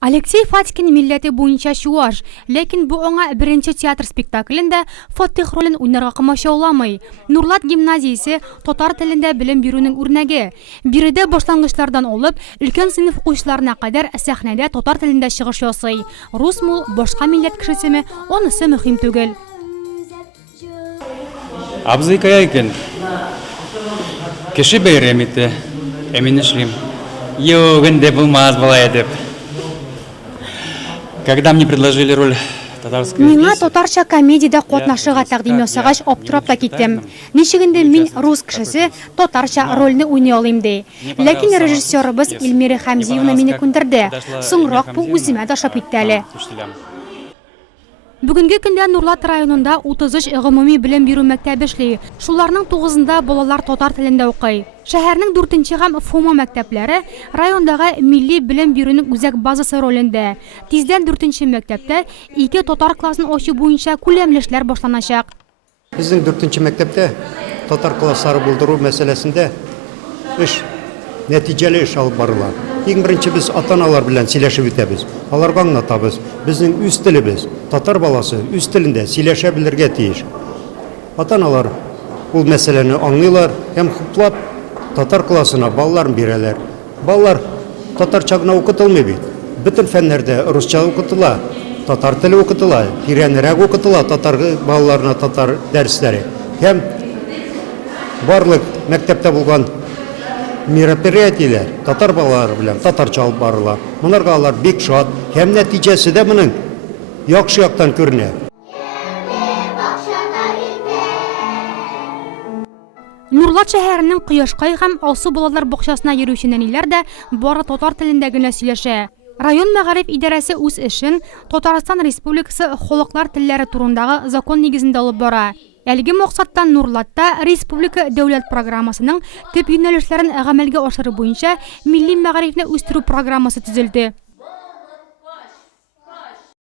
Алексей Фатькин милләте буенча чуаш, ләкин бу аңа беренче театр спектаклендә Фатих ролен уйнарга комачауламый. Нурлат гимназиясе татар телендә белем бирүнең үрнәге. Биредә башлангычлардан алып, өлкән сыйныф укучыларына кадәр сәхнәдә татар телендә чыгыш ясый. Рус мул, башка милләт кешесеме, онысы мөһим түгел. Абзыйкая икән. Кеше бәйрәм итә. Мин эшлим. Юк, инде булмас булай дип. Когда мне предложили роль татарской Миңа татарча комедиядә катнашырга тәкъдим ясагач, аптырап та киттем. Ничегендә мин рус кешесе татарча рольне уйный алыйм ди. Ләкин режиссерыбыз Илмира Хәмзиевна мине күндерде. Соңрак бу үземә дә шап итте әле. Бүгенге көндә Нурлат районында 33 гомуми белем бирү мәктәбе эшли. Шуларның 9-ында балалар татар телендә укый. Шәһәрнең 4-нче һәм ФОМА мәктәпләре райондагы милли белем бирүнең үзәк базасы ролендә. Тиздән 4-нче мәктәптә 2 татар классын ачу буенча күләмле эшләр башланачак. Безнең 4-нче мәктәптә татар класслары булдыру мәсьәләсендә нәтиҗәле эш алып барыла. Иң беренче без ата-аналар белән сөйләшеп үтәбез. Аларга аңлатабыз. Безнең үз телебез, татар баласы үз телендә сөйләшә белергә тиеш. Ата-аналар ул мәсьәләне аңлыйлар һәм хуплап татар классына балаларын бирәләр. Балалар татарча гына укытылмый бит. Бөтен фәннәрдә русча укытыла, татар теле укытыла, тирәнрәк укытыла татар балаларына татар дәресләре. Һәм барлык мәктәптә булган мероприятиеләр татар балалары белән татарча алып барыла. Монарга алар бик шат, һәм нәтиҗәсе дә моның яхшы яктан күренә. Нурлат шәһәренең Кояшкай һәм Алсу балалар бакчасына йөрүче нәниләр дә бары татар телендә генә сөйләшә. Район мәгариф идарәсе үз эшен Татарстан Республикасы халыклар телләре турындагы закон нигезендә алып бара. Әлеге максаттан Нурлатта республика дәүләт программасының төп юнәлешләрен гамәлгә ашыру буенча милли мәгарифне үстерү программасы төзелде.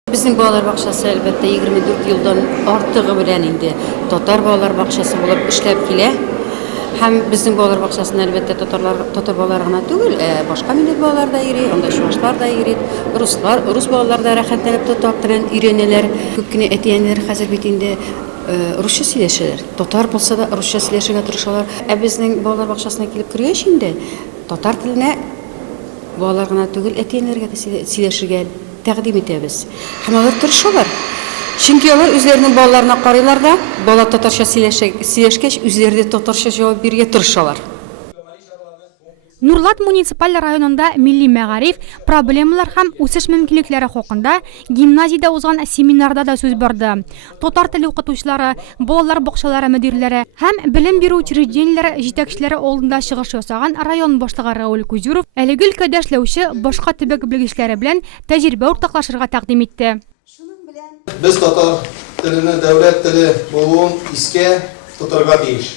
Безнең балалар бакчасы әлбәттә 24 елдан артыгы белән инде татар балалар бакчасы булып эшләп килә. Һәм безнең балалар бакчасында әлбәттә татар балалар гына түгел, башка милләт балалар да йөри, анда чуашлар да йөри, рус балалар да рәхәтләнеп татар телен өйрәнәләр. Күп кенә әтиәннәр хәзер бит инде русча сөйләшәләр. Татар булса да русча сөйләшергә тырышалар. Безнең балалар бакчасына килеп кергәч инде татар теленә балалар гына түгел, әтиәннәргә дә сөйләшергә тәкъдим итәбез. Һәм алар тырышалар. Чөнки алар үзләренең балаларына карыйлар да, бала татарча сөйләшкәч, үзләре дә татарча җавап бирергә тырышалар. Нурлат муниципаль районында милли мәгариф, проблемалар һәм үсеш мөмкинлекләре хакында гимназиядә узган семинарда да сүз барды. Татар теле укытучылары, балалар бакчалары мөдирләре һәм белем бирү учреждениеләре җитәкчеләре алдында чыгыш ясаган район башлыгы Рауль Кузюров әлеге өлкәдә эшләүче башка төбәк белгечләре белән тәҗрибә уртаклашырга тәкъдим итте. Biz татар теленең дәүләт теле булуын искә тотарга тиеш.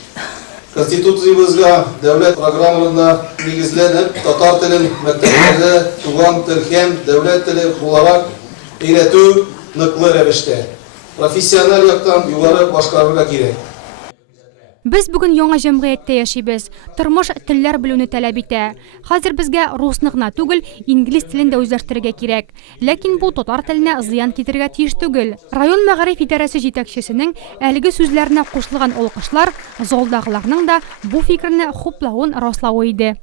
Конституциябызга дәүләт программаларына нигезләнеп, татар телен мәктәпләрдә туган тел һәм дәүләт теле буларак өйрәтү ныклы рәвештә профессиональ яктан югары башкарырга кирәк. Без бүген яңа җәмгыятьтә яшибез. Тормыш телләр белүне таләп итә. Хәзер безгә русны гына түгел, инглиз телен дә үзләштерергә кирәк. Ләкин бу татар теленә зыян китергә тиеш түгел. Район мәгариф идарәсе җитәкчесенең әлеге сүзләренә кушылган алкышлар залдагыларның да бу фикерне хуплавын раславы иде.